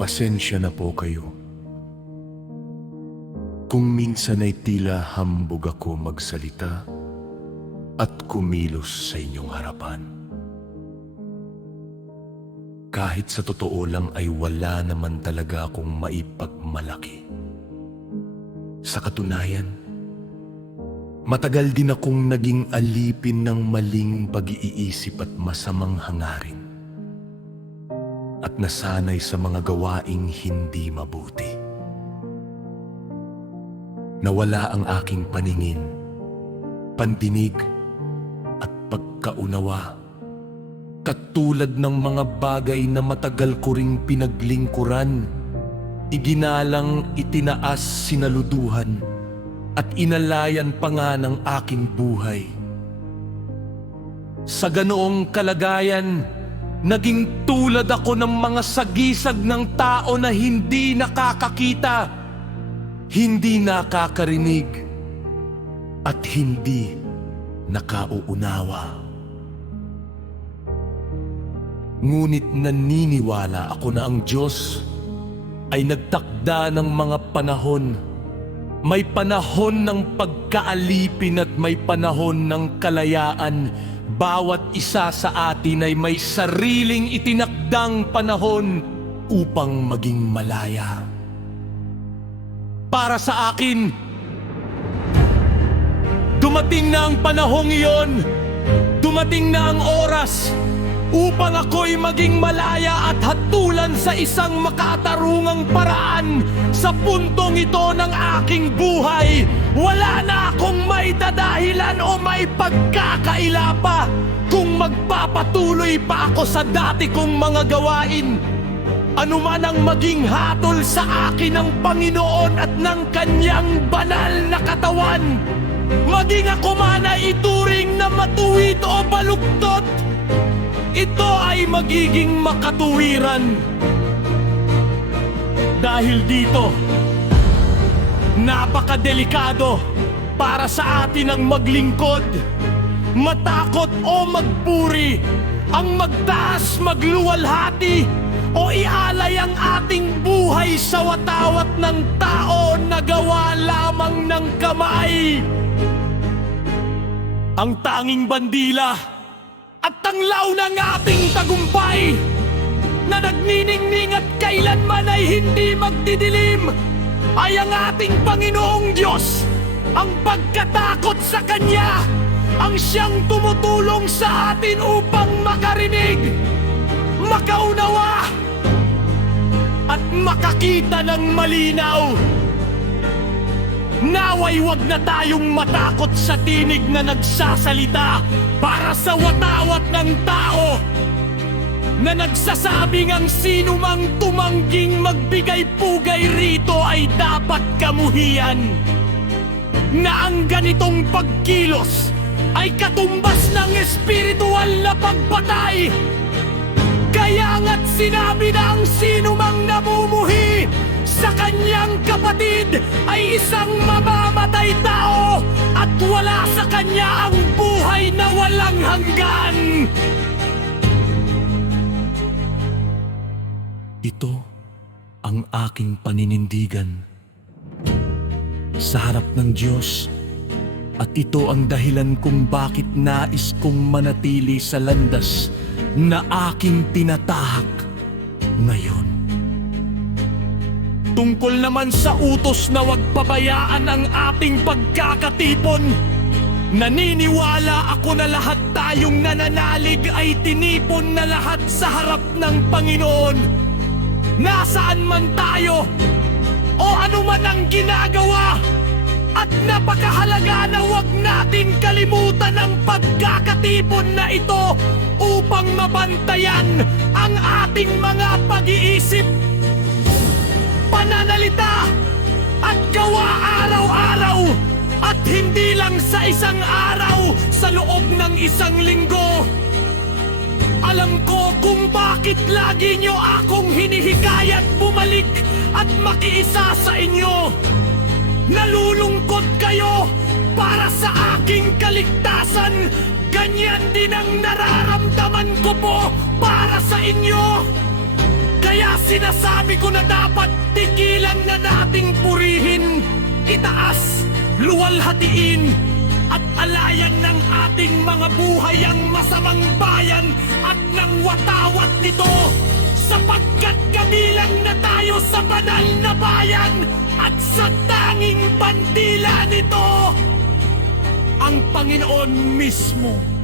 Pasensya na po kayo. Kung minsan ay tila hambog ako magsalita at kumilos sa inyong harapan. Kahit sa totoo lang ay wala naman talaga akong maipagmalaki. Sa katunayan, matagal din akong naging alipin ng maling pag-iisip at masamang hangarin. At nasanay sa mga gawaing hindi mabuti. Nawala ang aking paningin, pandinig at pagkaunawa. Katulad ng mga bagay na matagal ko ring pinaglingkuran, iginalang, itinaas, sinaluduhan, at inalayan pa nga ng aking buhay. Sa ganoong kalagayan, naging tulad ako ng mga sagisag ng tao na hindi nakakakita, hindi nakakarinig, at hindi nakauunawa. Ngunit naniniwala ako na ang Diyos ay nagtakda ng mga panahon. May panahon ng pagkaalipin at may panahon ng kalayaan. Bawat isa sa atin ay may sariling itinakdang panahon upang maging malaya. Para sa akin, dumating na ang panahong iyon. Dumating na ang oras upang ako'y maging malaya at hatulan sa isang makatarungang paraan. Sa puntong ito ng aking buhay, wala na akong may dadahilan o may pagkakaila pa kung magpapatuloy pa ako sa dati kong mga gawain. Ano man ang maging hatol sa akin ng Panginoon at ng Kanyang banal na katawan, maging ako man ay ituring na matuwid o baluktot, ito ay magiging makatuwiran. Dahil dito, napakadelikado para sa atin ang maglingkod, matakot o magpuri, ang magtaas, magluwalhati, o ialay ang ating buhay sa watawat ng tao na gawa lamang ng kamay. Ang tanging bandila at tanglaw ng ating tagumpay na nagniningning at kailanman ay hindi magdidilim ay ang ating Panginoong Diyos. Ang pagkatakot sa Kanya ang siyang tumutulong sa atin upang makarinig, makaunawa at makakita ng malinaw. Naway wag na tayong matakot sa tinig na nagsasalita para sa watawat ng tao na nagsasabing ang sino mang tumangging magbigay pugay rito ay dapat kamuhian, na ang ganitong pagkilos ay katumbas ng espiritual na pagpatay. Kaya nga't sinabi na ang sino mang namumuhi sa kanyang kapatid ay isang mamamatay tao at wala sa kanya ang buhay na walang hanggan. Ito ang aking paninindigan sa harap ng Diyos, at ito ang dahilan kung bakit nais kong manatili sa landas na aking tinatahak ngayon. Tungkol naman sa utos na wag pabayaan ang ating pagkakatipon, naniniwala ako na lahat tayong nananalig ay tinipon na lahat sa harap ng Panginoon. Nasaan man tayo o ano man ang ginagawa, at napakahalaga na wag nating kalimutan ang pagkakatipon na ito upang mabantayan ang ating mga pag-iisip, pananalita at gawa araw-araw, at hindi lang sa isang araw sa loob ng isang linggo. Alam ko kung bakit lagi nyo akong hinihikayat bumalik at makiisa sa inyo. Nalulungkot kayo para sa aking kaligtasan. Ganyan din ang nararamdaman ko po para sa inyo. Kaya sinasabi ko na dapat tigilan na nating purihin, itaas, luwalhatiin, at alayan ng ating mga buhay ang masamang bayan at nang watawat nito. Sapagkat kabilang na tayo sa banal na bayan at sa tanging bandila nito, ang Panginoon mismo.